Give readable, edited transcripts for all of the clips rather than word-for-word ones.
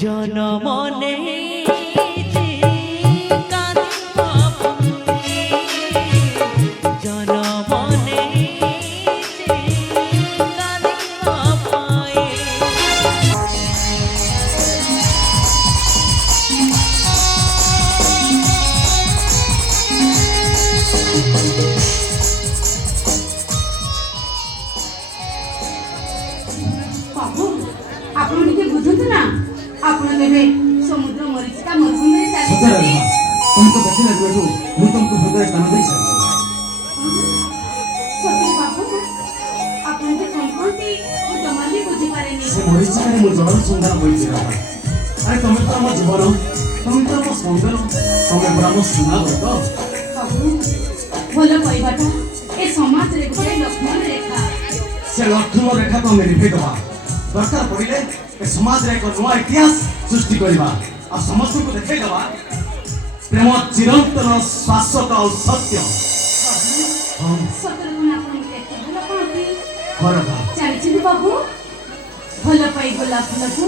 जनमने समुद्र मरीचिका मरुभूमि तुमको देखने बैठू मैं तुमको हृदय स्थान दे सारी सत्य बाबू आपन के कंपती ओ जमाली बुझी पारेनी से मरीचिका रे मो जवान सुंदर होई जिरा अरे तुम तो मो जीवन तुम तो मो सुंदर तुम पूरा मो सुना तो बाबू भलो कहबाटा ए समाज रे गोटे लक्ष्मण रेखा से लक्ष्मण रेखा तो मेरी भेदवा दरकार पड़िले ए समाज रे एक नया इतिहास सृष्टि करबा आ समस्त को देखाई दबा प्रेम चिरंतन शाश्वत और सत्य सतर गुण आपन के भलो पाती करबा जानि बाबू भलो पाई गोलाप फूल को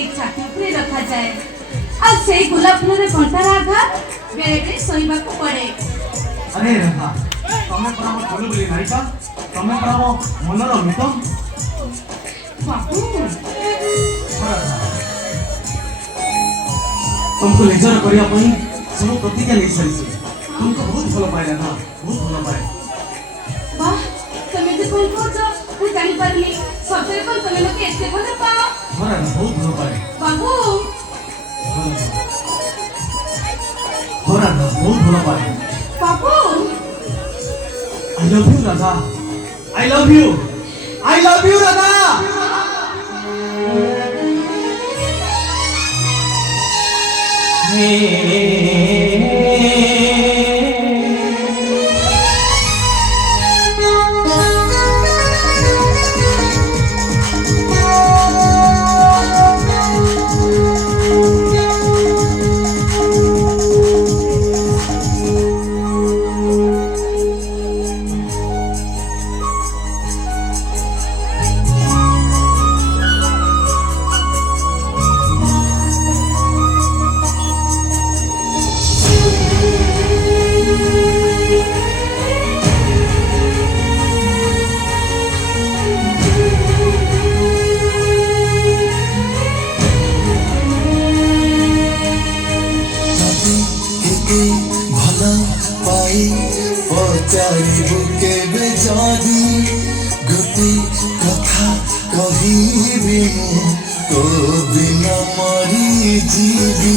एक छाती ऊपर रखा जाए आ से गोलाप फूल रे कंटा राखा बेरे बेरे सोइबा को पड़े अरे रेखा तमे पर हम बोली बोली नायिका तमे पर हम मनर मितम बाबू तुमको लेजर करिया पई सब प्रतिज्ञा नहीं सरी तुमको बहुत भलो पाइला ना बहुत भलो पाए वाह तमे जे कोन कोजो मु जानि पारली सତରେ कोन तमे लोके एते भलो पाओ हमारा बहुत भलो पाए बाबू हमारा बहुत भलो पाए बाबू I love you Radha I love you Radha पचारिबु केबे जादी गोटे कथा कहिबि तो बिना मरी जीवी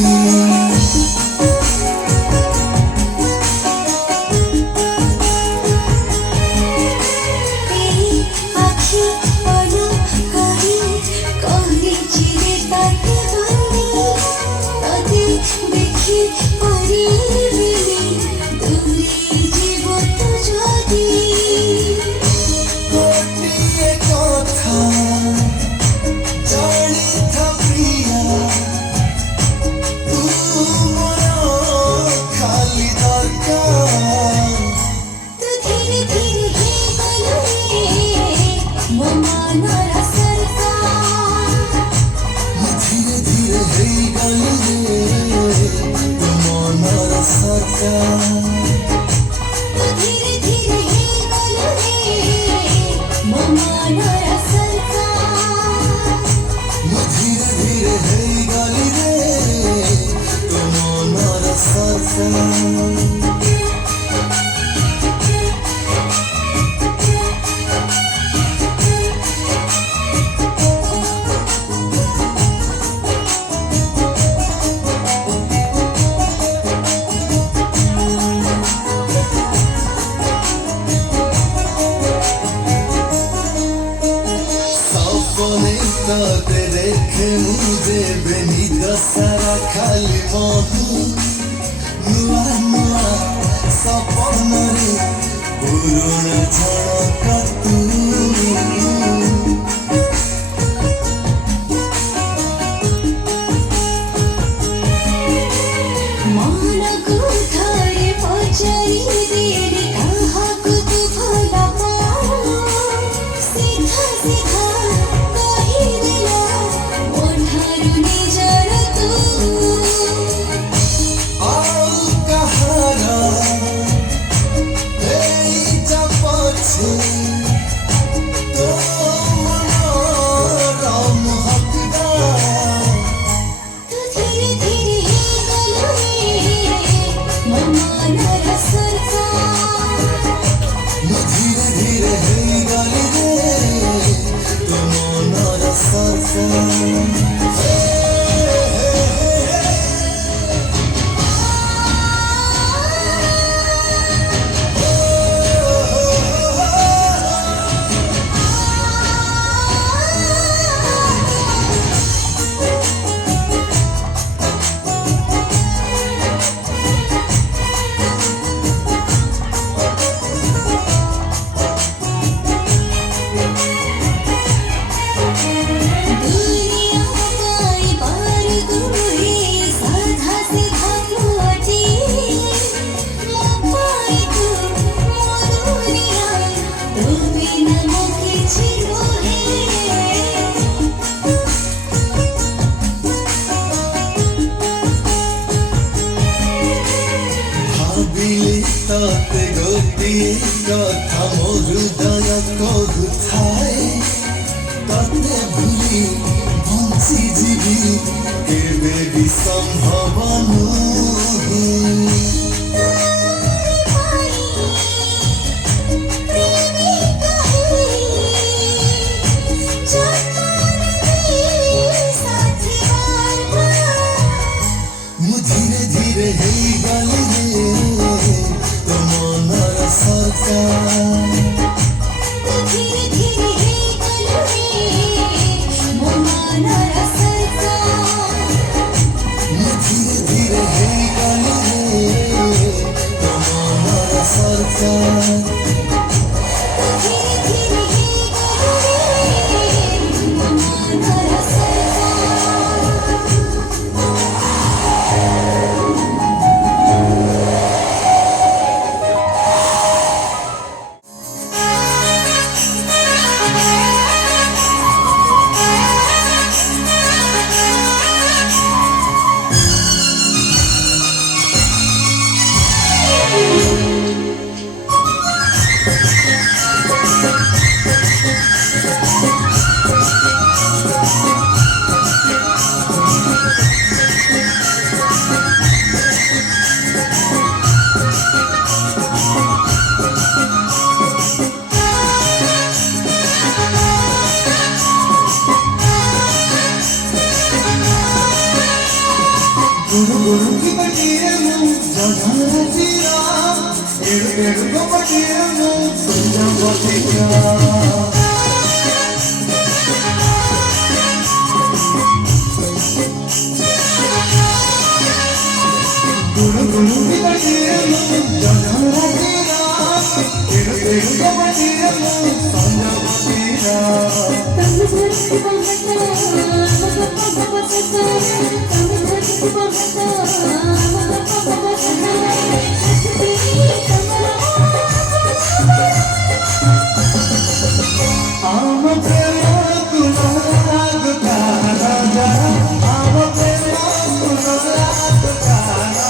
देखे मुझे बेनी दशहरा खाली महू नुआ नुआ सपन रे पुरुଣା झड़क तू सीधा सीधा कही दिला मोठारू निज तते गोटिए कथा मो हृदय कहुथाए तते भूली बंची जीवी केबे भी संभव नुहे धीरे धीरे हे गली रे तो मनर सरकार धीरे धीरे हे गली मो मनर सरकार धीरे धीरे हे गली रे तो मनर सरकार धीरे धीरे हे गली मो मनर सरकार गुरु की बटिए मु जगह जीरा एड़ को बटिए मु सुजा बटिया गुरु की बटिए मु जगह जीरा एड़ को बटिए मु सुजा बटिया तम धरती बहता मग बसता तम धरती बहता मग बसता सचती कमला आम प्रेम कुनाग काना जरा आम प्रेम कुनाग काना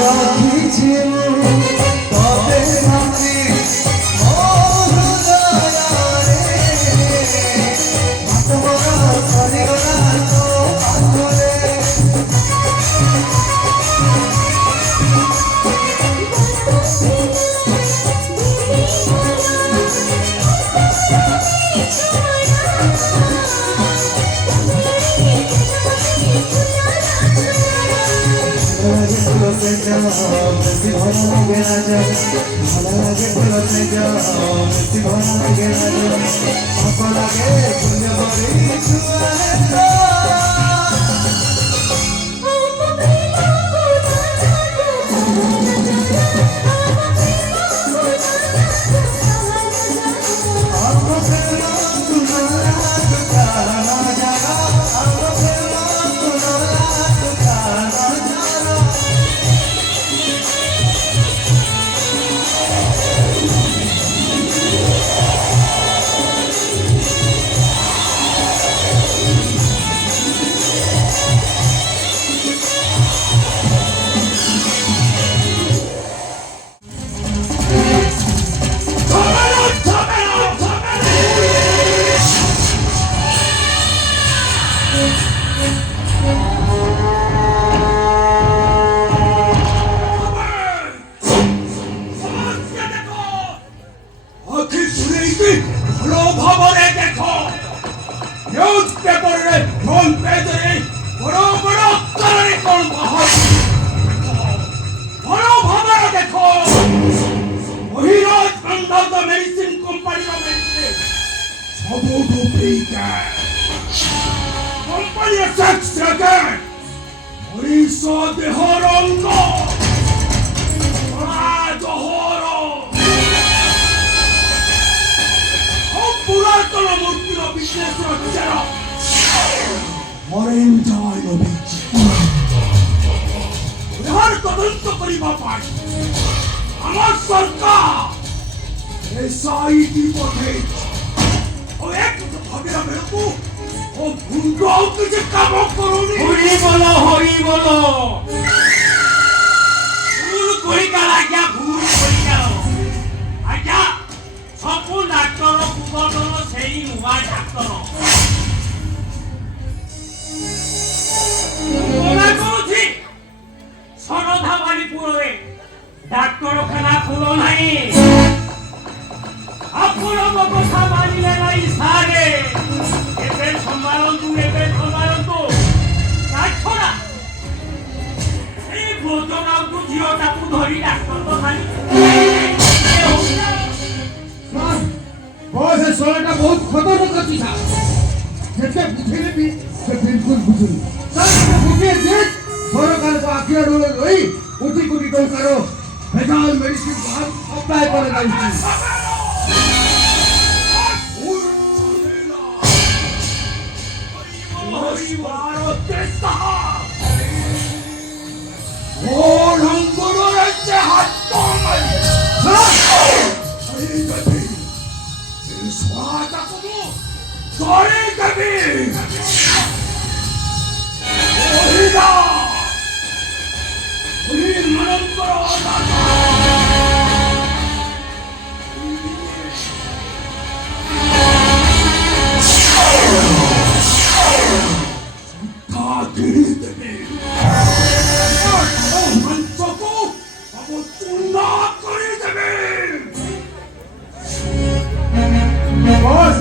রাখিছি তবে সাথী লাগে ফুল সেজা বেশি ভালো লাগে রাজা ভালো লাগে ফুল সেজা বেশি ভালো লাগে রাজা পাপ লাগে ফুল বড়ি ছুয়া আমার সরকার এসআইটি পথে ও এক ভাবে বেরোবো ও ভুন্ডাও কিছু কাম করুনি হরি বলো ভুল করি গেল আজ্ঞা ভুল করি গেল আজ্ঞা সবু ডাক্তার পুবদল সেই নূয়া ডাক্তার মনে করুছি সরধাবালিপুরে ডাক্তারখানা খোলো নাই ଆପଣ ମୋ କଥା ମାନିଲେ ନାହିଁ ସାରେ ଏବେ ସମ୍ଭାଳନ୍ତୁ ତା ଛଡ଼ା ଏଇ ଭୋଜନାକୁ ଝିଅଟାକୁ ଧରି ଡାକ୍ତର ତ ଖାଲି बॉस है सोना बहुत खतरनाक अच्छी था जितने बुझेले भी से बिल्कुल बुझुनी सर बुझे जे सरकार को आखिया डोले गई उठी कुटी तो करो भेजाल मेडिसिन बाहर अप्लाई करे जाई बॉस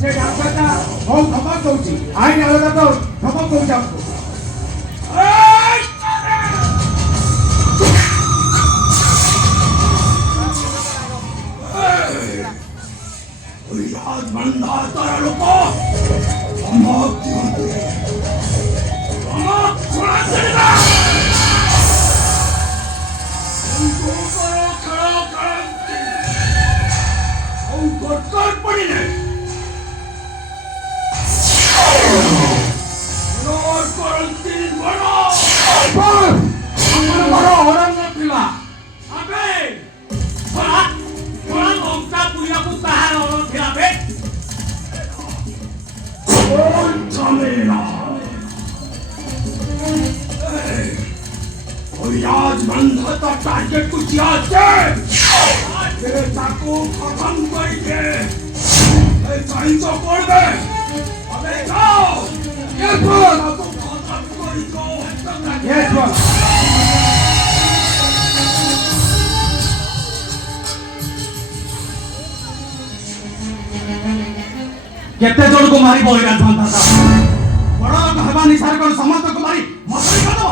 से डॉक्टर का बहुत धमक दउची आई ना लगा तो धमक दउची आपको आज बंदा तारा लोको धमक दियो धमक छोड़ा देना उनको करो गोटकर पड़िले रोर करंती बड़ो अपन बड़ो औरंग पिला अबे थोड़ा मौका पुलिया को कहा और फिरा बे ओ झमेला और आज बंदा तो टारगेट को याद तेरे चाकू खत्म करके ए टाइम तो पड़ गए अबे जाओ यस बॉस तो खत्म कर दो यस बॉस केते जन को मारी बोल गांधा था बड़ा लोग हवा निसार कर समस्त को मारी मसली कर दो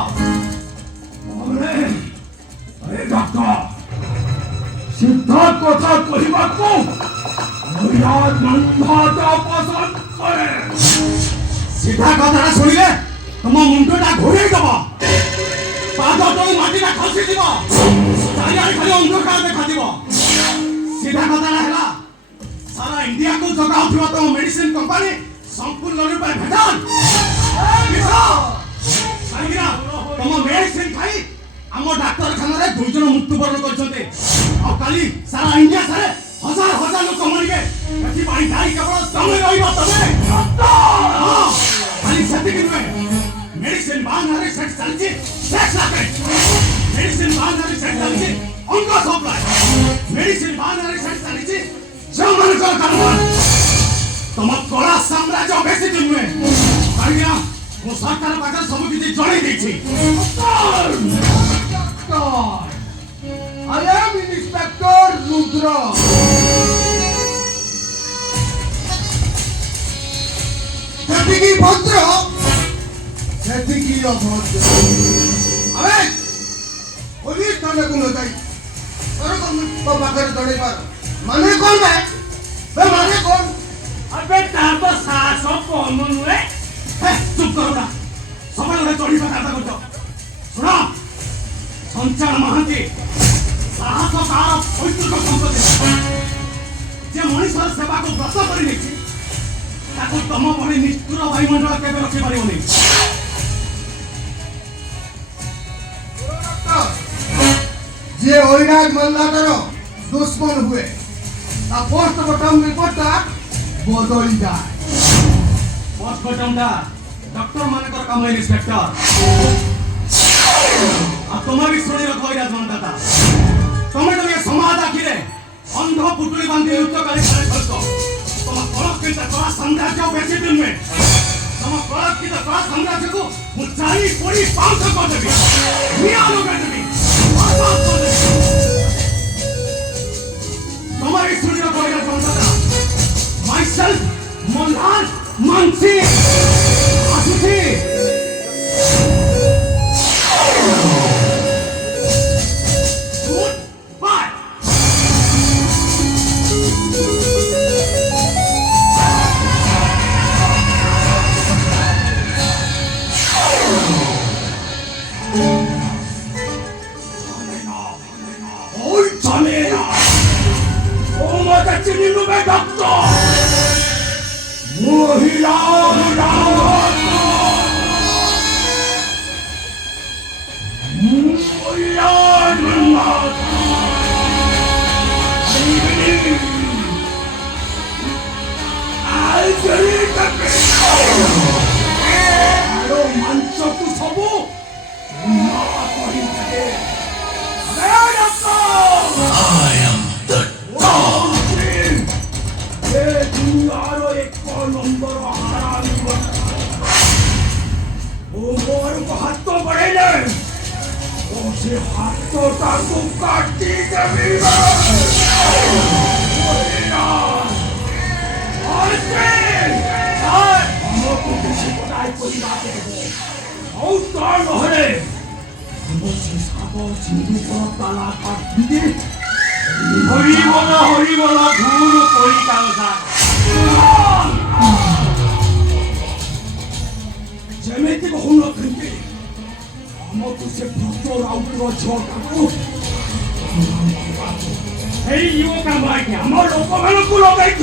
ସିଧା କଥା କହିବାକୁ ମନ୍ଧାତା ପସନ୍ଦ କରେ। ସିଧା କଥାଟା ଶୁଣିଲେ ତମ ମୁଣ୍ଡଟା ଘୋଡ଼େଇ ଦବ, ପାଦ ତଳୁ ମାଟିଟା ଖସିଯିବ, ଚାରିଆଡ଼େ ଖାଲି ଅନ୍ଧକାର ଦେଖାଯିବ। ସିଧା କଥାଟା ହେଲା ସାରା ଇଣ୍ଡିଆକୁ ଜଗାଉଥିବା ତମ ମେଡିସିନ କମ୍ପାନୀ ସମ୍ପୂର୍ଣ୍ଣ ରୂପେ ଭେଜାଲ। କାହିଁକିନା ତମ ମେଡିସିନ ଖାଇ ଆମ ଡାକ୍ତରଖାନାରେ 2 ଜଣ ମୃତ୍ୟୁବରଣ କରିଛନ୍ତି। ଆଉ କାଲି ସାରା ଇଣ୍ଡିଆ ସାରେ ହଜାର ହଜାର ଲୋକ ମରିବେ। ଏଥିପାଇଁ ଦାୟୀ କେବଳ ତମେ ରହିବ, ତମେ। ହଁ, ଖାଲି ସେତିକି ନୁହେଁ, ମେଡିସିନ ବାହାନାରେ ସେଟ୍ ଚାଲିଛି ସେକ୍ସ ରାକେଟ, ମେଡିସିନ ବାହାନାରେ ସେଟ୍ ଚାଲିଛି ଅଙ୍ଗ ସପ୍ଲାଏ, ମେଡିସିନ ବାହାନାରେ ସେଟ୍ ଚାଲିଛି ଝିଅମାନଙ୍କର କାରବାର। ତମ କଳା ସାମ୍ରାଜ୍ୟ ବେଶୀ ଦିନ ନୁହେଁ, କାହିଁକିନା ମୁଁ ସରକାର ପାଖରେ ସବୁ କିଛି ଜଣେଇ ଦେଇଛି। I am Inspector Rudra. ସେତିକି ଭଦ୍ର ସେତିକି ଅଭଦ୍ର। ଆମେ ପୋଲିସ ଥାନାକୁ ନ ଯାଇ ସରକାରଙ୍କ ପାଖରେ ଜଣେଇ ପାର ମାନେ କଣ ମାନେ କଣ? ଆବେ ତାର ତ ସାହସ କମ ନୁହେଁ। ଚୁପ୍ କର ନା, ସବୁବେଳେ ଗୋଟେ ଚଢିବା କଥା କରୁଛ। ଶୁଣ, ସଞ୍ଚାର ମହାନ୍ତି ସାହସ ତାର ପୈତୃକ ସମ୍ପତ୍ତି। ଯେ ମଣିଷର ସେବାକୁ ବ୍ରତ କରି ନେଇଛି ତାକୁ ତମ ଭଳି ନିଷ୍ଠୁର ବାୟୁମଣ୍ଡଳ କେବେ ରଖିପାରିବନି। ଯିଏ ଐରାଜ ମଲ୍ଲାଟର ଦୁଶ୍ମନ ହୁଏ ତା ପୋଷ୍ଟମର୍ଟମ ରିପୋର୍ଟଟା ବଦଳି ଯାଏ। ପୋଷ୍ଟମର୍ଟମଟା ଡକ୍ଟର ମାନଙ୍କର କାମ। ଇନ୍ସପେକ୍ଟର, ଆଉ ତମେ ବି ଶୁଣି ରଖ ଐରାଜମଣ୍ଡାତା, ତମେ ଟିକେ ସମାଜ ଆଖିରେ ଅନ୍ଧ ପୁଟୁଳି ବାନ୍ଧି ନୃତ୍ୟ କରି ଖେଳୁଛ। ତମ କଳଙ୍କିତ କଳା ସାମ୍ରାଜ୍ୟ ବେଶୀ ଦିନ ନୁହେଁ। ତମ କଳଙ୍କିତ କଳା ସାମ୍ରାଜ୍ୟକୁ ମୁଁ ଚାରି ପୋଡ଼ି ପାଉଁଶ କରିଦେବି, ନିଆଁ ଲଗାଇଦେବି, ବର୍ବାଦ କରିଦେବି। ତମେ ବି ଶୁଣି ରଖ ଐରାଜମଣ୍ଡାତା, myself ମଲ୍ହାର ମାନସିଂ ଆସୁଛି। Goodbye. ওই জানেনা ও মাতা চিনি নুবে ডক্টর মহিলা ମାଂସକୁ ସବୁ ହାତ ବଢେଇଲେ ସେ ହାତଟାକୁ କାଟି ଦେବି। ଆମକୁ କିଛି ଗୋଟାଏ କରିବାକୁ ହେବ। ଆଉ ତା ନହେଲେ ଆମ ସେ ସାପ ସିନ୍ଦୁକର ତାଲା କାଟିକି ହରିବଲ ଭୁଲ କରିଥାଉ। ଯେମିତି କହୁନଛନ୍ତି ଆମକୁ ସେ ଭକ୍ତ ରାଉତର ଝିଅଟାକୁ ଏଇ ଯୁବ କାମ ଆଜ୍ଞା ଆମ ଲୋକମାନଙ୍କୁ ଲଗାଇଛ।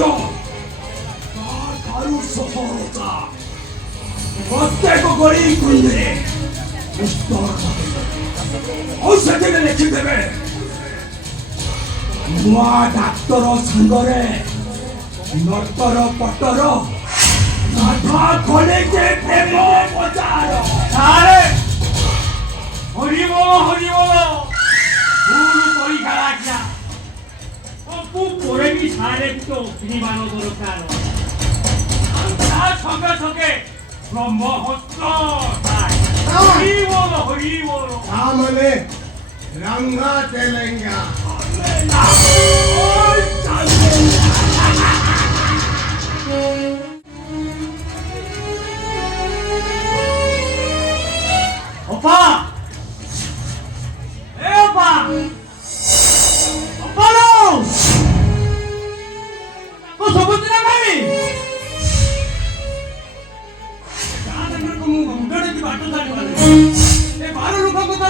ତାଠାରୁ ସଫଳତା ପ୍ରତ୍ୟେକ ଗଳି କୁଞ୍ଜରେ ଆଉ ସେଥିରେ ଲେଖିଦେବେ ନୂଆ ଡାକ୍ତର ସାଙ୍ଗରେ ନଟର ପଟର ରାଧା ଖୋଲିକେ ପ୍ରେମ ବଜାର। ହରିବୋଲ ଭୁଲ ପରୀକ୍ଷା ଆଜ୍ଞା ସବୁ ପରେ ବି ସାରେ ତ ଅଗ୍ନିବାଣ ଦରକାର। ତା ସଙ୍ଗେ ସଙ୍ଗେ ବ୍ରହ୍ମହସ୍ତ ହରିବୋଲ ତା ମାନେ ରଙ୍ଗା Telenga. Opa! Hey, Opa! Apollo!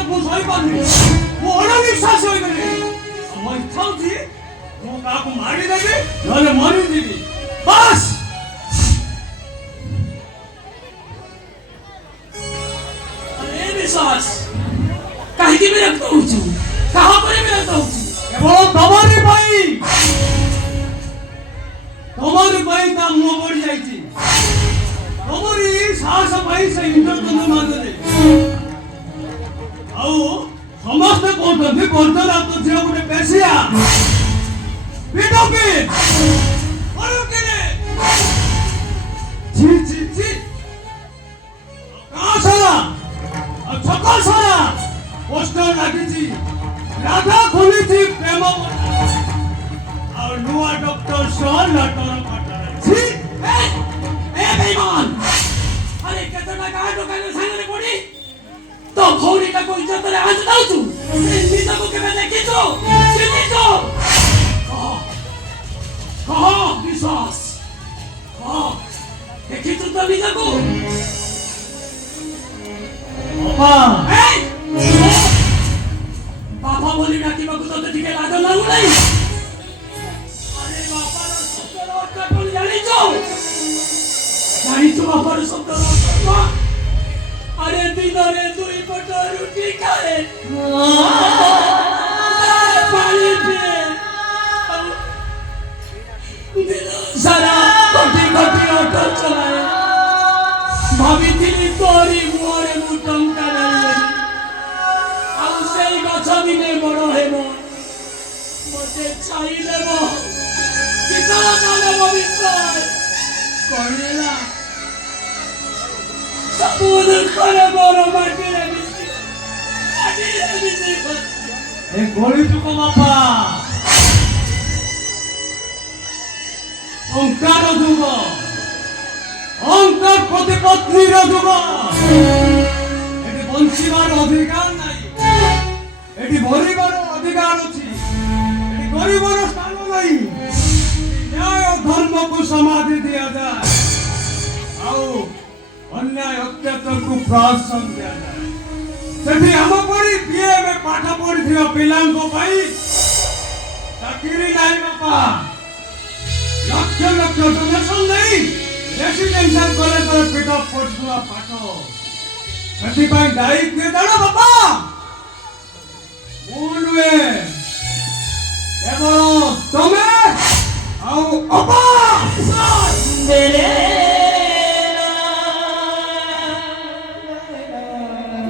ମୁଁ ସହିପାରୁନି ମୁଁ ଅଣନିଶ୍ୱାସୀ ହୋଇଗଲି ମୋ ଇଚ୍ଛା ହେଉଛି ମୁଁ କାହାକୁ ମାରିଦେବି ନହେଲେ ମରିଯିବି ବାସ୍ अरे विश्वास କାହିଁକି ବିରକ୍ତ ହଉଛୁ କାହା ଉପରେ ବିରକ୍ତ ହଉଛୁ କେବଳ ତମରି ପାଇଁ ତା ମୁହଁ ବଢି ଯାଇଛି ତମରି ସାହସ ପାଇଁ ସେ ଇନ୍ଦ୍ରଚନ୍ଦ୍ର ମାରିଦେଲେ ଆଉ ସମସ୍ତେ କହୁଛନ୍ତି ବର୍ତ୍ତମାନ ତୋ ଝିଅ ଗୋଟେ ବେଶିଆ ପିଟକି ଛି ଛି ଛି ଗାଁ ସାରା ଆଉ ଛକ ସାରା পোস্টার লাগিছি রাধা খুলিছি প্রেম আর নূয়া ডক্টর সহ লটর পাঠাইছি ए बेईमान अरे केतना गाଁ ଦୋକାନ ସାଙ୍ଗରେ ପଡି ତ ଭଉଣୀଟା କୁ ଇଜ୍ଜତ ରେ ହାତ ଦଉଛୁ ନିଜକୁ କେବେ ଦେଖିଛୁ ଚିହ୍ନିଛୁ କହ ବିଶ୍ୱାସ କହ ଦେଖିଛୁ ତ ନିଜକୁ বাবা ବାପା ବୋଲି ଡାକିବାକୁ ତତେ ଟିକେ ଲାଜ ଲାଗୁନାହିଁ ଆରେ ବାପାର ଶବ୍ଦର ଅର୍ଥ କଣ ଜାଣିଛୁ ବାପାର ଶବ୍ଦର ଅର୍ଥ କଣ ଆରେ ଦିନରେ ଦୁଇ ପଟ ରୁଟି ଖାଏ ପାଣି ପିଏ ଦିନ ସାରା କୋଟି କୋଟି ଅଟୋ ଚଲାଏ ଭାବିଥିଲି ତୋରି ମୁହଁରେ ମୁଁ ଟଙ୍କା ଦେବି ଆଉ ସେଇ ଗଛ ଦିନେ ବଡ଼ ହେବ ମୋତେ ଛାଇ ଦେବ ଶୀତଳ ଦେବ ବିଶ୍ୱାସ କହିଲା ସବୁ ଦୁଃଖରେ ମୋର ମାଟିରେ ମିଶି ଏ ଗଳି ଯୁଗ ବାପା ଅଙ୍କାର ଯୁଗ ଅଙ୍କାର ପ୍ରତିପତ୍ନୀର ଯୁଗ ଏଠି ବଞ୍ଚିବାର ଅଧିକାର ନାହିଁ ଏଠି ମରିବାର ଅଧିକାର ଅଛି ଏଠି ଗରିବର ସ୍ଥାନ ନାହିଁ ନ୍ୟାୟ ଧର୍ମକୁ ସମାଧି ଦିଆଯାଏ ଆଉ ଅନ୍ୟାୟ ଅତ୍ୟାଚାରକୁ ପ୍ରୋତ୍ସାହନ ଦିଆଯାଏ ସେଠି ଆମ ପରି ବିଏମଏ ପାଠ ପଢିଥିବା ପିଲାଙ୍କ ପାଇଁ ଚାକିରି ନାହିଁ ବାପା ଲକ୍ଷ ଲକ୍ଷ ଡୋନେସନ ନେଇ ରେସିଡେନ୍ସିଆଲ କଲେଜରେ ପିଠ ପଢୁଥିବା ପାଠ ସେଥିପାଇଁ ଦାୟୀ କିଏ ଜାଣ ବାପା ମୁଁ ନୁହେଁ କେବଳ ତମେ ଆଉ ଅପା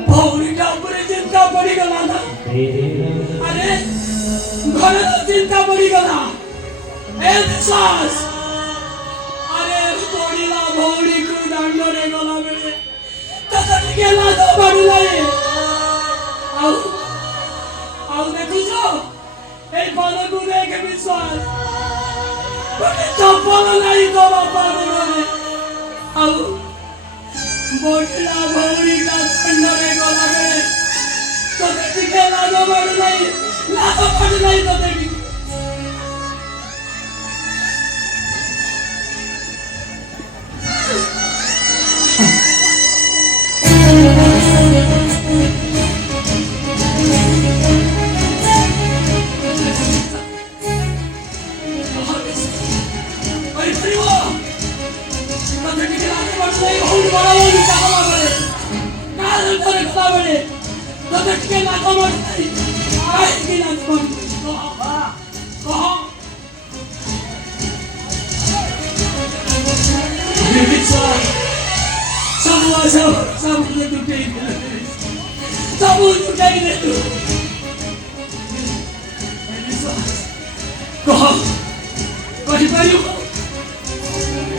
ଭଉଣୀଟା ଉପରେ ଚିନ୍ତା ପଡ଼ିଗଲା ନା ଆରେ ଘରେ ଚିନ୍ତା ପଡ଼ିଗଲା ଏ ବିଶ୍ୱାସ ଆରେ ପଡ଼ିଲା ଭଉଣୀକୁ ଦାଣ୍ଡରେ ଗଲାବେଳେ ତତେ ଟିକେ ଲାଜ ମାଡ଼ିଲାଣି ଆଉ ଦେଖୁଛ এই পালকু দেখে বিশ্বাস ଗୋଟେ ଚପଲ ନାହିଁ ତୋ ବାପା ଘରେ ଆଉ ବଢିଲା ଭଉଣୀଟା ଦାଣ୍ଡରେ ଗଲାବେଳେ ତତେ ଟିକେ ଲାଜ ମାଡ଼ୁନାହିଁ ତତେ ଟିକେ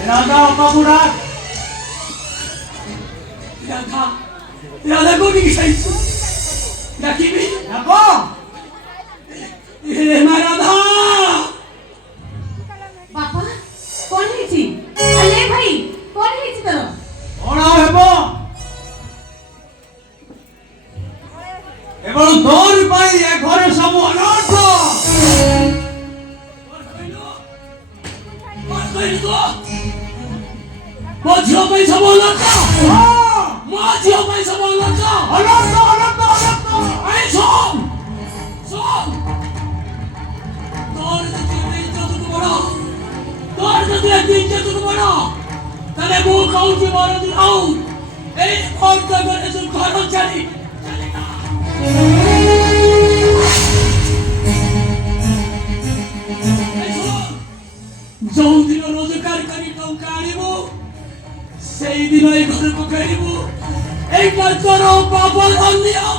ରାଧା ଅପା ବୁଢା ରାଧା କୋଉଠିକି ଯାଇଛୁ ଡାକିବି ଡାକ ମା ରାଧା ବାପା କଣ ହେଇଛି ଆଲେ ଭାଇ କଣ ହେଇଛି ତୋର କଣ ହେବ କେବଳ ତୋରି ପାଇଁ ଏ ଘରେ ସବୁ ଅନର୍ଥ ମୋ ଝିଅ ପାଇଁ ସବୁ ଅନର୍ଥ ମୋ ଝିଅ ପାଇଁ ସବୁ ଅନର୍ଥ ଅନର୍ଥ ଅନର୍ଥ ଅନର୍ଥ जल्दी आओ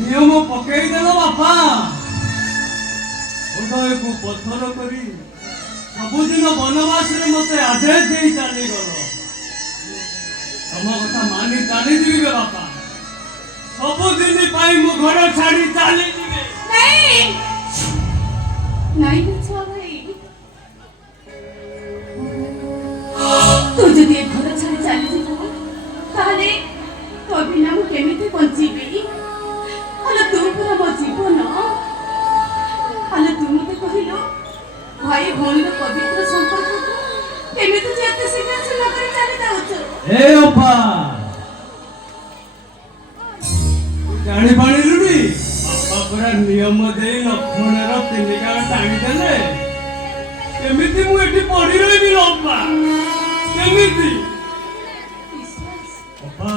नियम पकईदेल बापा हृदय को पत्थर करी सबुदिन बनवास मत आदेश दे चलीगल तम कथा मानि चलीजी बापा सबुदिन मो घर छाड़ी चलीजी नहीं नहीं छुआ भाई तू जदि ए घर छाड़ी चली जीवु ताहले तो बिना मु केमिति बंचीबी हलो तू पूरा मो जीवन हलो तू मते कहिलो भाई भौणी पवित्र संपर्क केमिति जेते शीघ्र से नकर चली जाउछ ए ओपा जानी पानी लुडी बापा पूरा नियम दे लक्ष्मणर तिनिका टाणी देले केमिति मु एठी पड़ी रहिबी ओपा केमिति ओपा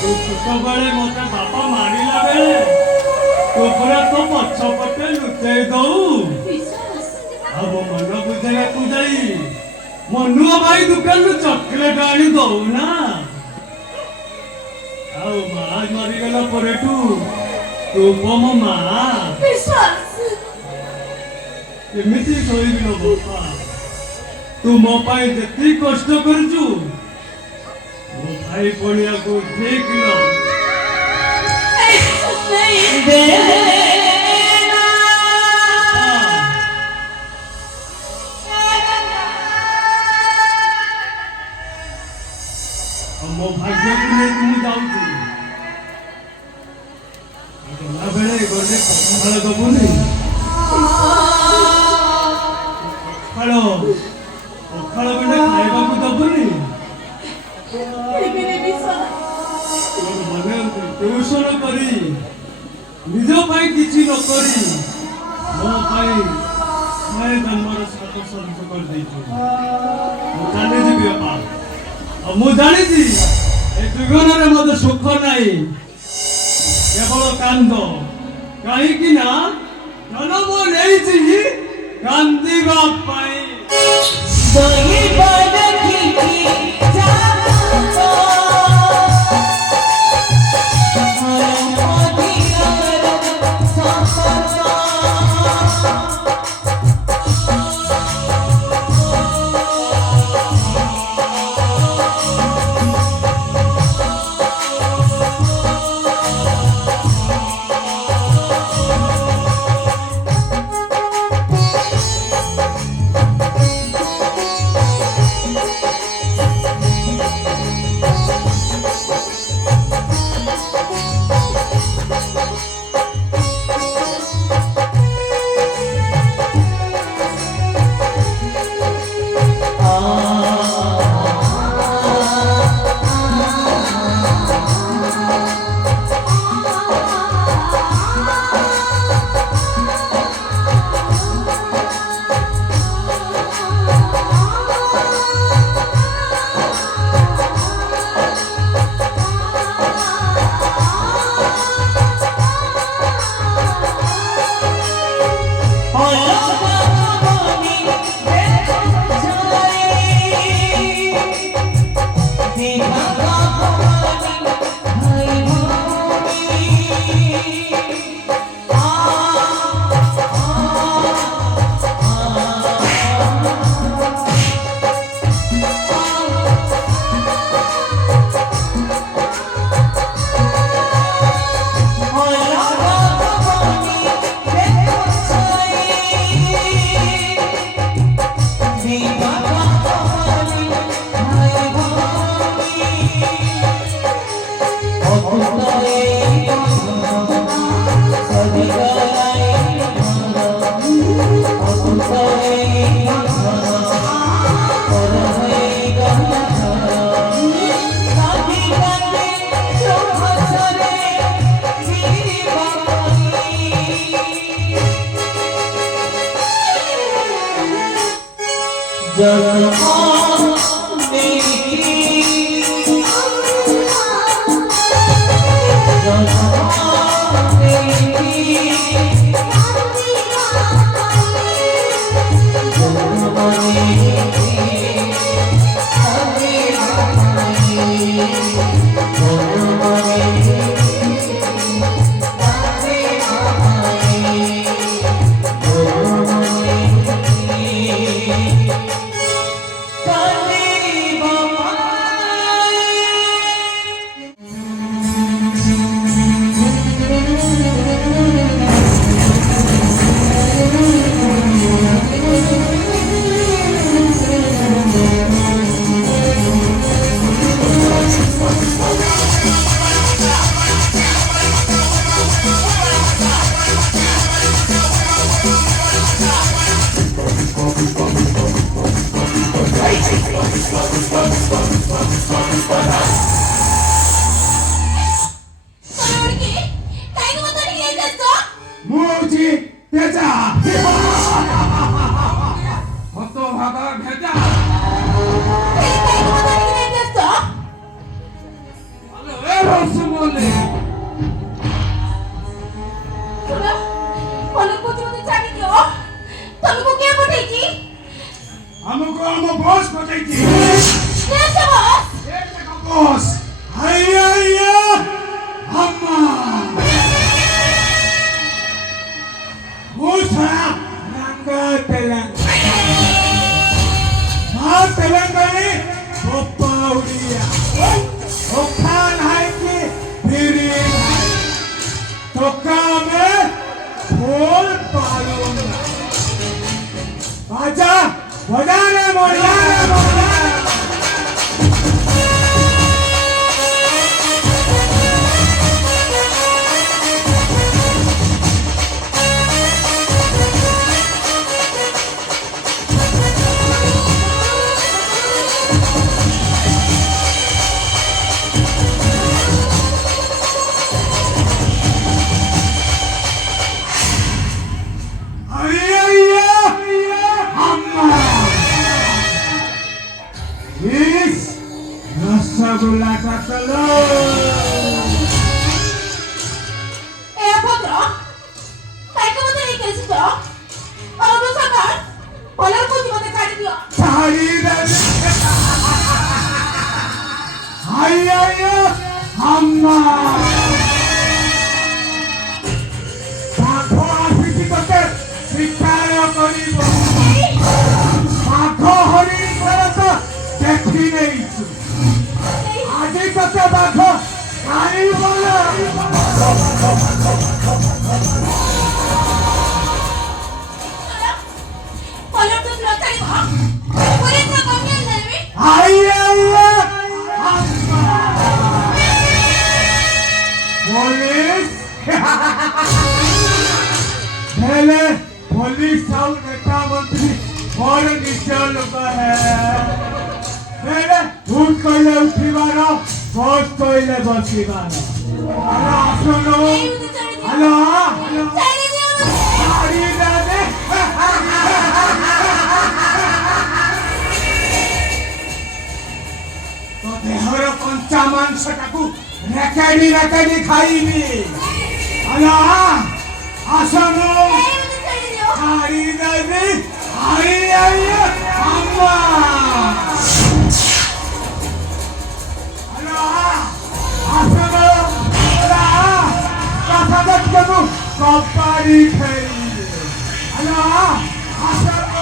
तू छोट बेले मते बापा मारिला बेले तू पूरा तो पछ पटे लुचेई दऊ अब मन बुझेगा तू जाई मनुआ भाई दुकान में चॉकलेट आनी दऊ ना आओ माँ मरी गला परे तू मो माँ विश्वास केमिति सोईबी लो बापा तू मो पाई जेती कष्ट करचु मो भाई पड़िया को ठीक लो मो भाग्य को नहीं तुम जाऊँ गला बेले गले पखाल दबुनी पखाल बेले खाइबा को दबुनी मने ट्यूशन करी निज पाई किछि न करी मो पाई मैं जन्मर सात संस कर देछु मो जाने जी बापा अब मु जानी जी ए जीवन रे मते सुख नाही केवल कांद कहीं कि ना जन्म नहीं जी कांदीबा पाई दही बदखी जानो जब ಹುಡುಗಿ ಕೈಗೆ ಮೊದಲಿಗೆ ಏನಿತ್ತು ಮೂಜಿ ತೆಜ ಹೊತ್ತು ಭಾಗ ಭೇಜ ಕೈಗೆ ಮೊದಲಿಗೆ ಏನಿತ್ತು ಅಲ್ಲ ಏನು ಸುಮ್ಮನೆ सुनो बोलो कुछ मुझे चाहिए क्यों तुमको क्या बोलेगी हमको हम बॉस बताइए कैसे बॉस एक जगह बॉस हैया हैया अम्मा उठा रंगा तेलंग हाँ तेलंगानी पप्पा उड़िया ओखान है कि फिरी तोका में फूल पालूंगा बाजा बजाने बजाने बजाने रसगुल्ला का कलर ए भद्र कहीं को मुझे नहीं कैसे तो और वो सगार बोलो कुछ मुझे चाहिए दियो साड़ी हैया अम्मा पाखो आफिसी करते शिकार करिब पाखो हरि करत देखि नहीं आगे कते पाखो आई बोला बोलो तुम लोग चाहिए बोले ना कौन है नहीं हैया अम्मा पुलिस पहले पुलिस और नेता मंत्री और निश्चय लोग है पहले उठ कोइले उठीबार बस कोइले बसीबार हेलो सुनो हेलो चाहिए दियो गाड़ी दे तो देहर कंचा मांस टाकू रेकेडी रेकेडी खाइबी हेलो आसनो मुझे चाहिए दियो गाड़ी दे आई अम्मा हेलो आसनो कथा देखू कपाड़ी खेली हेलो आसनो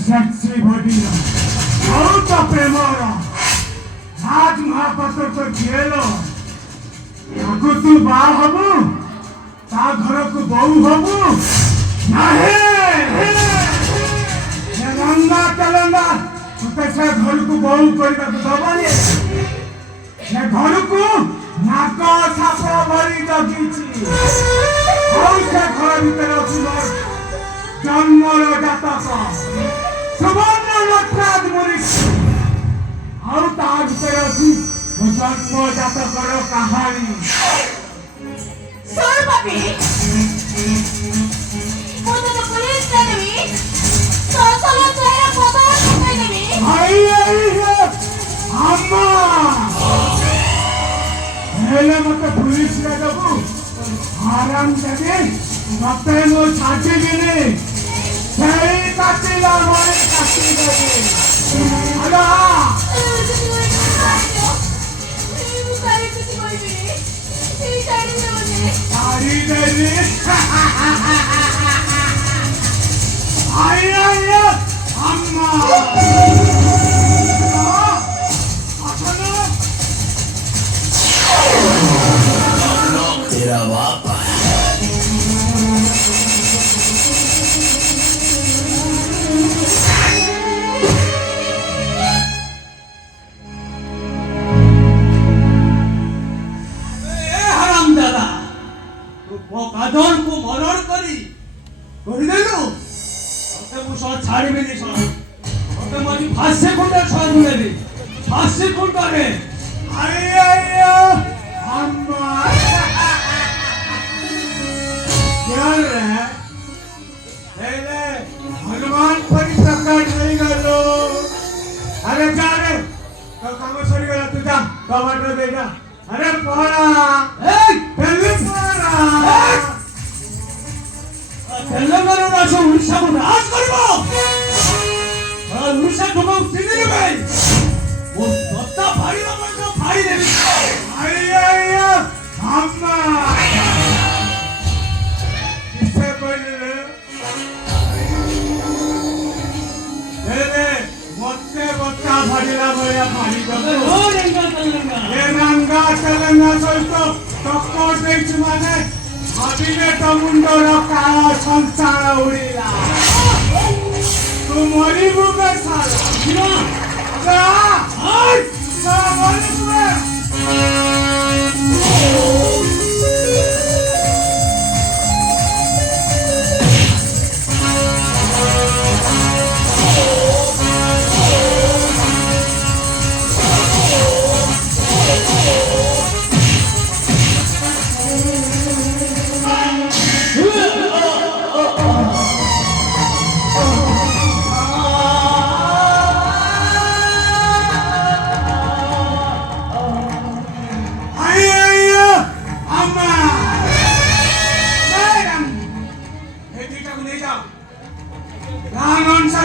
ସାକ୍ଷୀ ଭୋଟିର ବହୁତ ପ୍ରେମର ରାଜ ମହାପାତ୍ରଙ୍କ ଝିଅର ତାକୁ ତୁ ବାହା ହବୁ ତା ଘରକୁ ବୋହୁ ହବୁ ରଙ୍ଗା ତେଲଙ୍ଗା ତତେ ସେ ଘରକୁ ବୋହୁ କରିବାକୁ ଦବନି ସେ ଘରକୁ ନାକ ଛାପ ଭରି ଜଗିଛି ଆଉ ସେ ଘର ଭିତରେ ଅଛି ମୋର ଜନ୍ମର ଜାତକ ସୁବର୍ଣ୍ଣ ଲକ୍ଷ୍ରାଜ ମରିଛି ଆଉ ତା ଭିତରେ ଅଛି ମୋ ଜନ୍ମ ଜାତକର କାହାଣୀ ଶୁଣ ପାପି ମୁଁ ତତେ ପୁଲିସ ଦେବି ତୋ ସମସ୍ୟାର ବଦଳ ପକାଇଦେବି ଆମ୍ମା ହେଲେ ମତେ ପୁଲିସରେ ଦେବୁ ଆରାମ ଦେବି ମତେ ମୁଁ ଛାଡ଼ିବିନି ସେଇ କାଟିଲା ମଣି କାଟି ଦେବି ହେଲା ଛାଡ଼ିଦେବି আম্মা तेरा बाप হারামজাদা কাজল কো মরণ করি দেলু তোকে মু সব ছাড়িবিনি সব তোকে মু আজ ফাঁসে কোনটা সব নেবি ফাঁসে কোনটা রে আম্মা यार हेले हनुमान परी प्रकट नहीं गलो अरे जा रे तो काम सरी गला तू जा टमाटर दे जा अरे पोड़ा ए पहले पोड़ा তেলেঙ্গানা রাজ্য উড়িষ্যাকে রাজ করব আর উড়িষ্যা তোমাকে চিনি নেবে ও দত্তা ভারী আমার ভারী দেবে আইয়া আম্মা কিসে কইলে হেলে মতে বত্তা ভাড়িলা বয়া ভাড়ি দেবে ও রেঙ্গা তেলেঙ্গা এ রাঙ্গা তেলেঙ্গা সহিত টক্কর ଦେଇଛୁ ମାନେ ভাবিলে তো মুন্ডর কাল সংসার উড়িলা তু মরিবু বে সালা যা আই যা মরিবু বে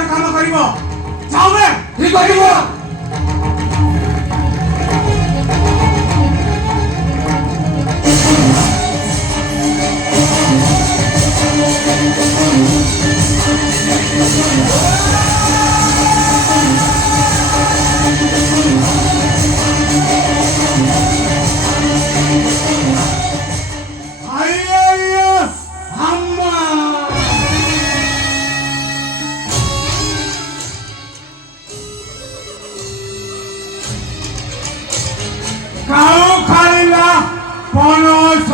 কাম করিব যাবে ঠিক করিব কাউ খাইলা পনস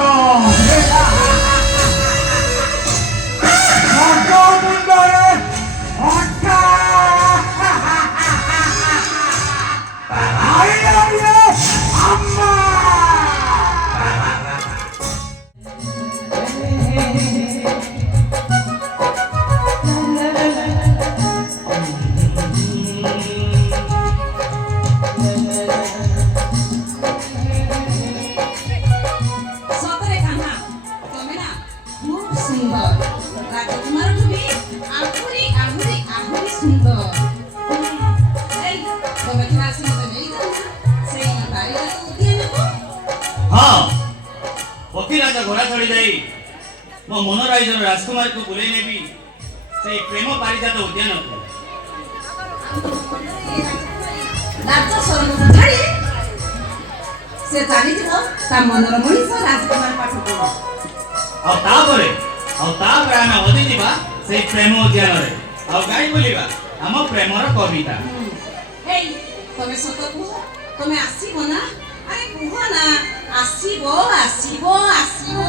মুন্ডরে অটা আম্মা ସତରେ କାହ୍ନା ତମେ ନା ଖୁବ୍ ସୁନ୍ଦର ରାଜକୁମାରଠୁ ବି ଆହୁରି ଆହୁରି ଆହୁରି ସୁନ୍ଦର ଏଇ ତମେ ଖାସ ମତେ ନେଇଯାଉନା ସେଇ ବାରିଯାକ ଉଦ୍ୟାନକୁ हाँ पक्षीराज घोड़ा चढ़ी जाई मो मनोराइजर राजकुमार को बुले नेबी से प्रेम पारिजात उद्यान को ଲାଜ ସରମକୁ ଛାଡ଼ି ସେ ଚାଲିଯିବ ତା ମନର ମଣିଷ ରାଜକୁମାର ପାଖକୁ। ଆଉ ତାପରେ ଆମେ ଅଦି ଯିବା ସେଇ ପ୍ରେମ ଉଦ୍ୟାନରେ ଆଉ ଗାଇ ବୋଲିବା ଆମ ପ୍ରେମର କବିତା। ହେଇ ତମେ ସତ କୁହ, ତମେ ଆସିବ ନା? ଆରେ କୁହ ନା, ଆସିବ ଆସିବ ଆସିବ।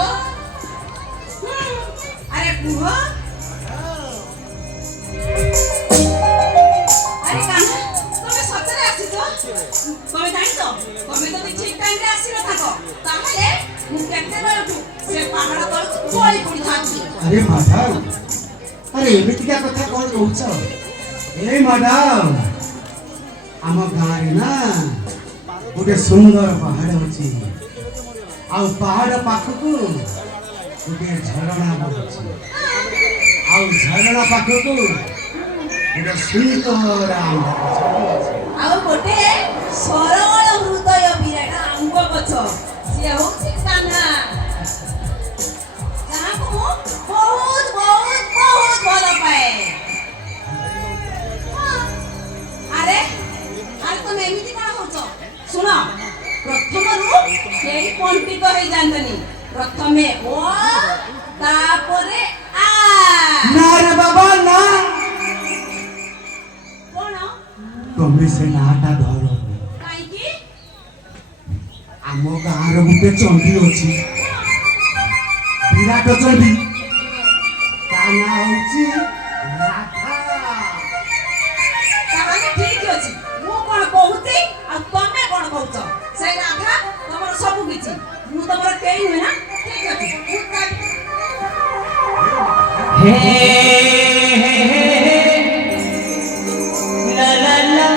ଆରେ କୁହ। ଆରେ କାହ୍ନା, ତମେ ସତରେ ଆସିଛ? ତମେ ଜାଣିଛ, ତମେ ଯଦି ଠିକ ଟାଇମରେ ଆସିନଥାକ ତାହେଲେ ମୁଁ କେତେବେଳଠୁ ସେ ପାହାଡ଼ ତଳକୁ ପଳି ପଡ଼ିଥାନ୍ତି। अरे मैडम, अरे एमितिका कथा कौन कौच? ए मैडम, आम गाँव ना गोटे सुंदर पहाड़ अच्छी आउ पहाड़ पाखक गोटे झरणा बहुची आउ झरणा पाखक गोटे सुंदर आंब ଆଉ ଗୋଟେ ସରଳ ହୃଦୟ ବିରାଟ ଆମ୍ବ ଗଛ, ସିଏ ହଉଛି କାହ୍ନା, ଯାହାକୁ ମୁଁ ବହୁତ ବହୁତ ବହୁତ ଭଲ ପାଏ। ଆରେ ଆରେ ତମେ ଏମିତି କଣ ହଉଛ? ଶୁଣ, ପ୍ରଥମରୁ କେହି ପଣ୍ଡିତ ହେଇଯାଆନ୍ତନି। ପ୍ରଥମେ ଓ, ତାପରେ ଆ। ना रे बाबा ना, କଣ? तुम्हें से नाटा धर କାହିଁକି? आम गाँव गोटे चंडी अच्छी विराट चंडी ता ना हूँ राधा। ତାହେଲେ ଠିକ ଅଛି, ମୁଁ କଣ କହୁଛି ଆଉ ତମେ କଣ କହୁଛ? ସେଇ ରାଧା ତମର ସବୁ କିଛି, ମୁଁ ତମର କେହି ନୁହେଁ ନା? ଠିକ ଅଛି, ମୁଁ हे ला ला ला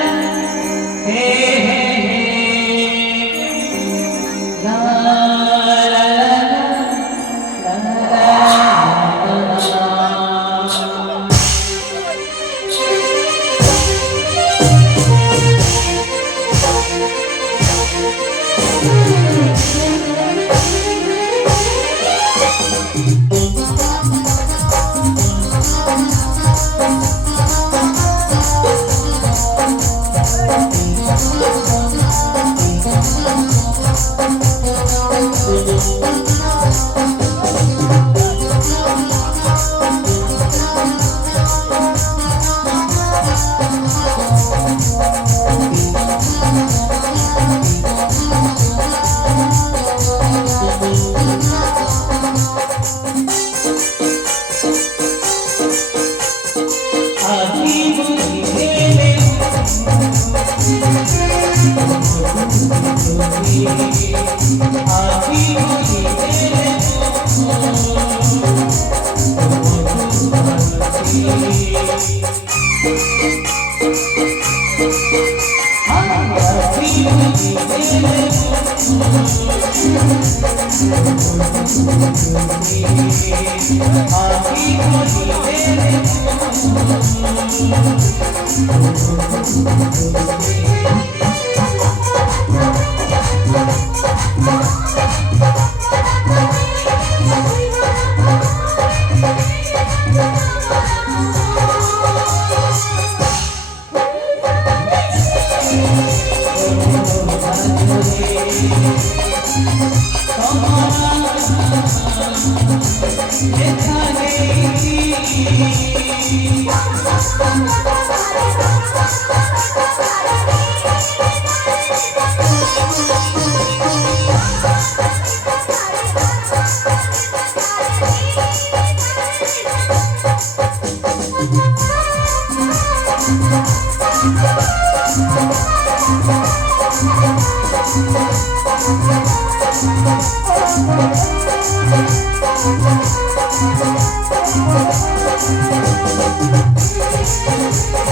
हे ला ला କାହ୍ନା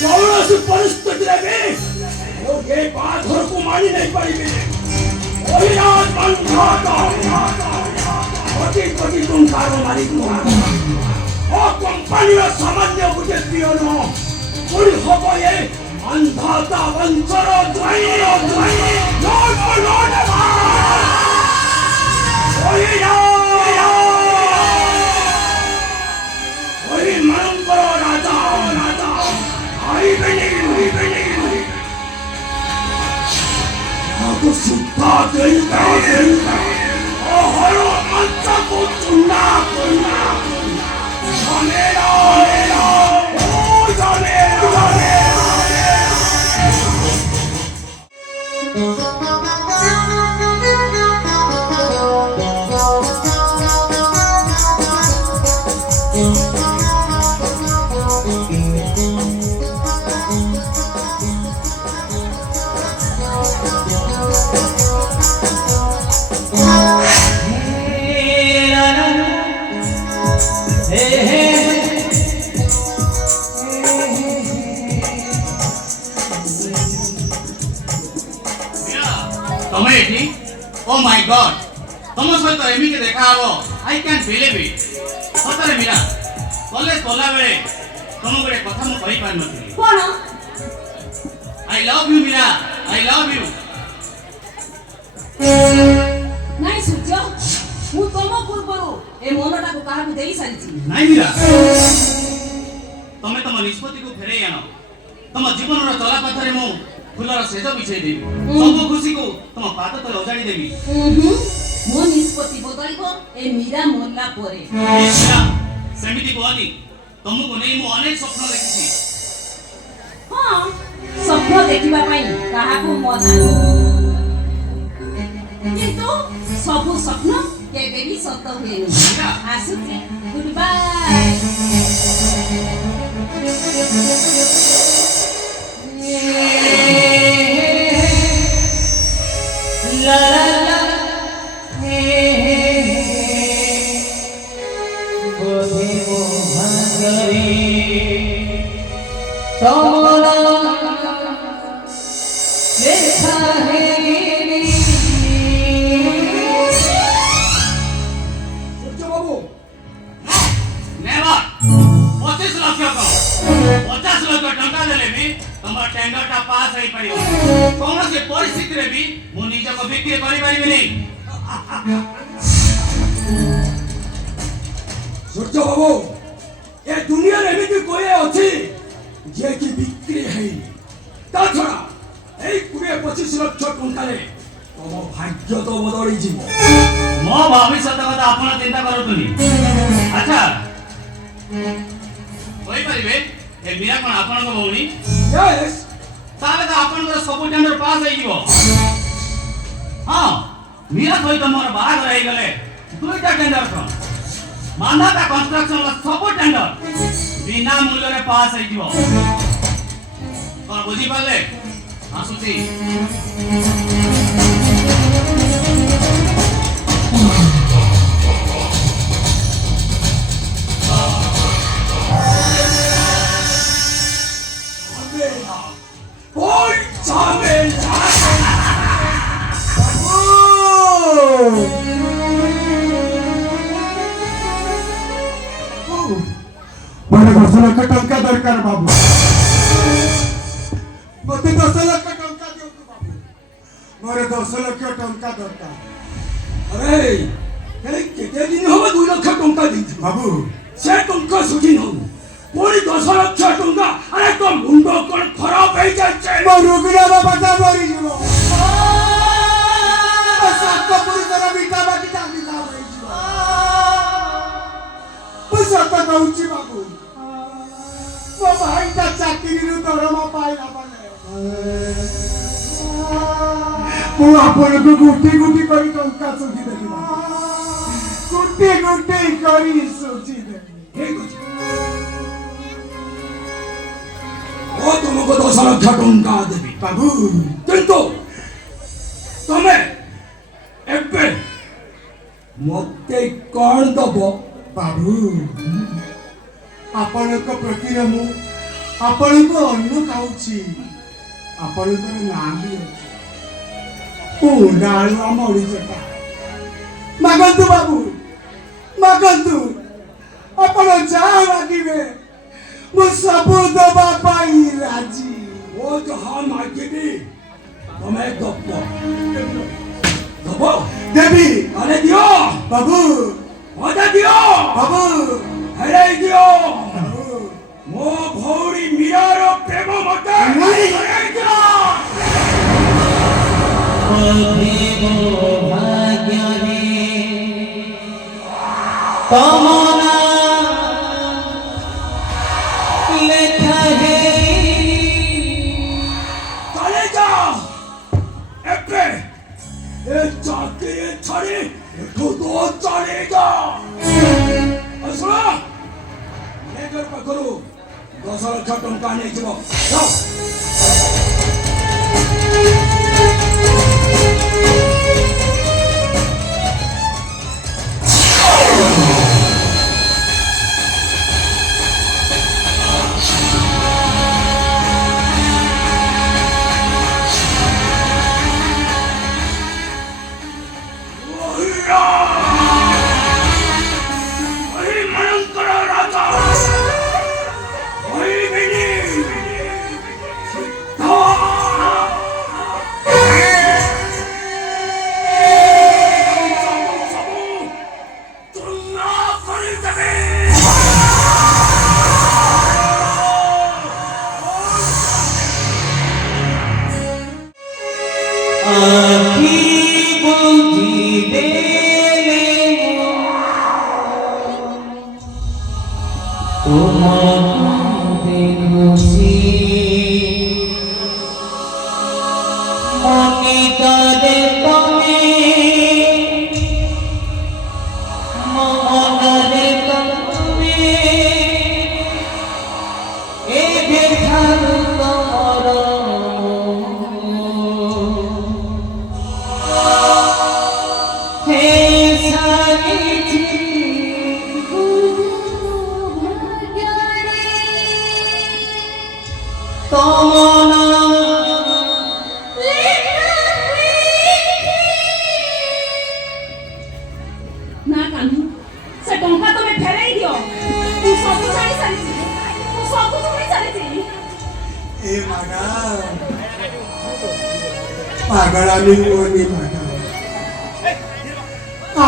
କୌଣସି ପରିସ୍ଥିତିରେ ବି ମୁଁ ଏ ବାହାଘରକୁ ମାନି ନେଇ ପାରିବିନି। କୋଟି କୋଟି ଟଙ୍କାର ମାଲିକ ଓ କମ୍ପାନୀର ସାମାନ୍ୟ ଗୋଟେ ପିଅନ ପୁଣି ହବ ଏ ଅନ୍ଧତା ବଂଶର ମାନଙ୍କର ରାଜା ସୁଦ୍ଧା ହର ମଞ୍ଚକୁ ଚୁନା ତମେ ଏଠି ଓ ମାଇ ଗଡ୍ ତମ ସହିତ ଏମିତି ଦେଖା ହବ ଆଇ କ୍ୟାନ୍ ବିଲିଭ୍ ଇଟ୍। ସତରେ ମୀରା କଲେଜ ଗଲା ବେଳେ ତମକୁ ଗୋଟେ କଥା ମୁଁ କହିପାରିନଥିଲି। କଣ? I love you Meera, I love you. ନାଇଁ ସୂର୍ଯ୍ୟ, ମୁଁ ତମ ପୂର୍ବରୁ ଏ ମନଟାକୁ କାହାକୁ ଦେଇ ସାରିଛି। ନାଇଁ ମୀରା, ତମେ ତମ ନିଷ୍ପତ୍ତିକୁ ଫେରେଇ ଆଣ। ତମ ଜୀବନର ଚଲାପଥରେ ମୁଁ ଫୁଲର ଶେଜ ବିଛେଇ ଦେବି। ସବୁ ଖୁସିକୁ ତମ ପାଦ ତଳେ ଅଜାଡ଼ି ଦେବି। ମୋ ନିଷ୍ପତ୍ତି ବଦଳିବ ଏ ମୀରା ମଲା ପରେ। ସେମିତି କୁହନି, ତମକୁ ନେଇ ମୁଁ ଅନେକ ସ୍ୱପ୍ନ ଦେଖିଛି। ହଁ, ସ୍ୱପ୍ନ ଦେଖିବା ପାଇଁ କାହାକୁ ମନା, କିନ୍ତୁ ସବୁ ସ୍ୱପ୍ନ କେବେ ବି ସତ ହୁଏନି। ଆସୁଛି, ଗୁଡ୍ ବାଏ। তমনা লেখা হেগিরি সূর্যবাবু ନେବର 25 ଲକ୍ଷ କଣ 50 ଲକ୍ଷ ଟଙ୍କା ଦେଲେ ବି ତମର ଟେଣ୍ଡରଟା ପାସ୍ ହେଇପାରିବ କୌଣସି ପରିସ୍ଥିତିରେ ବି ମୁଁ ନିଜକୁ ବିକ୍ରି କରିପାରିବିନି ସୂର୍ଯ୍ୟବାବୁ ଏ ଦୁନିଆରେ ଏମିତି କୋଏ ଅଛି ଯିଏକି ବିକ୍ରି ହେଇନି ତା ଛଡ଼ା ଏଇ 20-25 ଲକ୍ଷ ଟଙ୍କାରେ ତମ ଭାଗ୍ୟ ତ ବଦଳିଯିବ ମୋ ଭବିଷ୍ୟତ କଥା ଆପଣ ଚିନ୍ତା କରନ୍ତୁନି ଆଚ୍ଛା କହିପାରିବେ ଏ ମୀରା କଣ ଆପଣଙ୍କ ଭଉଣୀ ୟେସ୍ ତାହେଲେ ତ ଆପଣଙ୍କର ସବୁ ଟେଣ୍ଡର ପାସ୍ ହେଇଯିବ ହଁ ମୀରା ସହିତ ମୋର ବାହାଘର ହେଇଗଲେ 2ଟା ଟେଣ୍ଡର କଣ ମାନ୍ଧାତା କନଷ୍ଟ୍ରକ୍ସନର ସବୁ ଟେଣ୍ଡର ବିନା ମୂଲ୍ୟରେ ପାସ୍ ହେଇଯିବ କଣ ବୁଝିପାରିଲେ ଆସୁଛି Ôi ঝামেলা মানে 10 লক্ষ টঙ্কা দরকার বাবু মতে 10 লক্ষ টঙ্কা দিও বাবু মোরে 10 লক্ষ টঙ্কা দরকার আরে এই কেতে দিন হবে 2 লক্ষ টঙ্কা দিছি বাবু সে টঙ্কা সুঝি নও পুরি 10 লক্ষ টঙ্কা আরে তো মুন্ড কোন খারাপ হয়ে যাচ্ছে ମୋ ରୋଗୀର ବାପାଟା ମରିଯିବ ମୋ ସାତ ପୁରୁଷର ମିଠା ବାଟି ଚାଲିଲା ହୋଇଯିବ ମୁଁ ସତ କହୁଛି ବାବୁ ମୋ ଭାଇଟା ଚାକିରିରୁ ଦରମା ପାଇଲା ମାନେ ମୁଁ ଆପଣଙ୍କୁ ଗୁଟି ଗୁଟି କରି ଟଙ୍କା ଶୁଝିଦେବି ଗୁଟି ଗୁଟି କରି ଶୁଝିଦେବି ঠিক আছে ও তোমাকে 10 লক্ষ টঙ্কা দেবি ବାବୁ কিন্তু তুমি ଏବେ ମତେ କଣ ଦବ ବାବୁ ଆପଣଙ୍କ ପ୍ରତିରେ ମୁଁ ଆପଣଙ୍କ ଅନ୍ନ ଖାଉଛି ଆପଣଙ୍କର ନାଁ ବି ଅଛି ପୁଣ୍ଡାଳୁଆ ମଣିଷଟା ମାଗନ୍ତୁ ବାବୁ ମାଗନ୍ତୁ ଆପଣ ଯାହା ମାଗିବେ ମୁଁ ସବୁ ଦେବା ପାଇଁ ରାଜି ও যাহা মাগিবি তুমি দব দব ଦେବି আরে দিও ବାବୁ মতে দিও ବାବୁ হেরাই দিও ବାବୁ ମୋ ଭଉଣୀ ମୀରାର ପ୍ରେମ ମତେ ହେରାଇ ଦିଅ অধিব ভাগ্যরে তমনা লেখা হেগিরি চলে যা ଏବେ ଏ ଚାକିରି ଛାଡ଼ି ଏଠୁ ତ ଚলে ଯା ଶୁଣ ମ୍ୟାନେଜର ପାଖରୁ 10 ଲକ୍ଷ ଟଙ୍କା ନେଇଯିବ ଯାଅ আখি বুঝিলে তোমাকে খুশি মনে করে তুমি মনে তুমি এ দেখার তোমার ତମନା ନା କାହ୍ନୁ ସେ ଟଙ୍କା ତମେ ଫେରାଇ ଦିଅ ମୁଁ ସବୁ ଜାଣି ସାରିଛି ମୁଁ ସବୁ ଶୁଣି ସାରିଛି ए मैडम पागलामी कोनी मैडम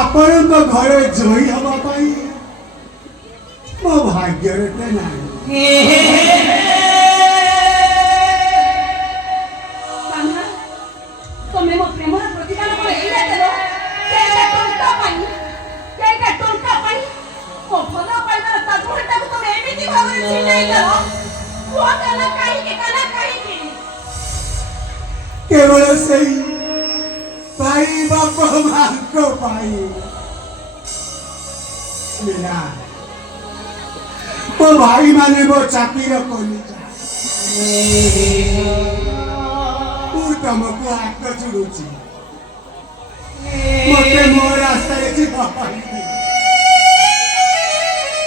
आपणक घरे जोई हवा पाई मो भाग्य रे नाही कान्हा तमे मो प्रेमर प्रतिदान को एइला देलो के टोंटा पाई ओ भलो पाइबार ताजोटा को तमे एमिति भाबरे चिनाई करो वो काना काई केवल सही पाई बाप मां को पाई मीना ओ भाई माने वो चाकीर कोनी तू तुमको हाथ जुड़ुची मते मो रास्ता रे जीवा पाई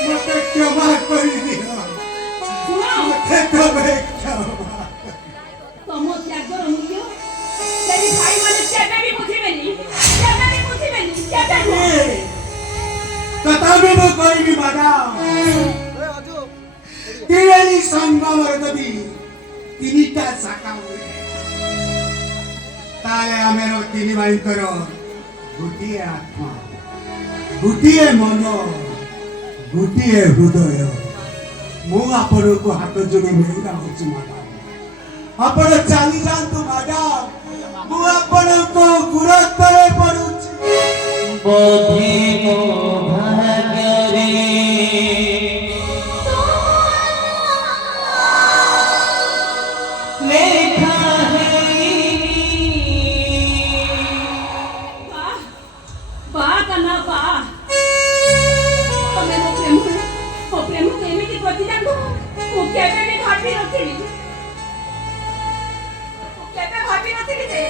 मते क्षमा करी दियो मते तबे क्षमा तम त्यागर मूल्य तेरी भाई माने केबे भी बुझिबेनी केबे कथा में वो कोई भी बाधा किरणी संगम रदबी तिनिटा साका हुए ताले आमेरो तिनि भाई करो गुटिए आत्मा गुटिए मन गुटिए हृदय मु आपन को हाथ जोड़ी मेरा होची माडा आपण चाली जानतु माडा मु आपन को गुरतरे पडुची बोधे मो भाग्य रे लेखा है बा कना बा तमे मो प्रेम को एमिति प्रतिदान दो मु केबे भी भाबी नथिली जे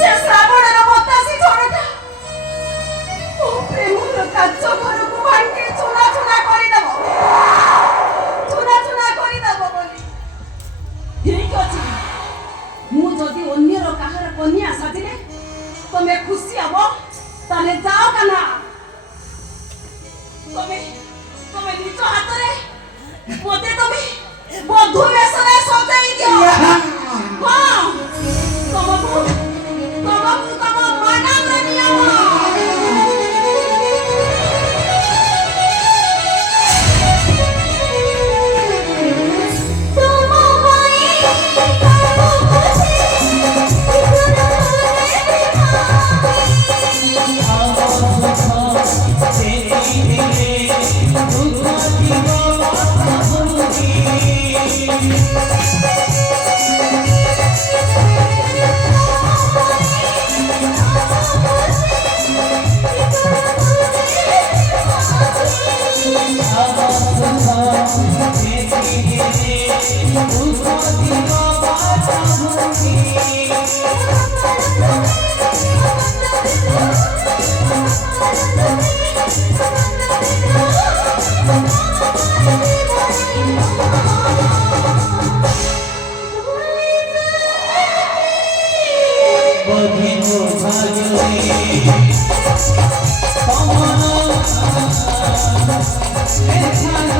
से श्रावण रो बतासी छोड़ता ओ प्रेम रो काचो घर को बांटी चुना करी दबो बोली ठीक अछि मु जदी अन्य रो काहर कन्या साजिले तमे खुशी हबो ताले जाओ कना तमे निज हाथ रे मोते तमे बधु वेशरे सजाई दियो हां तमको तम मानव रे नियम बोधे मो भाग्य रे तमना लेखा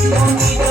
Thank you.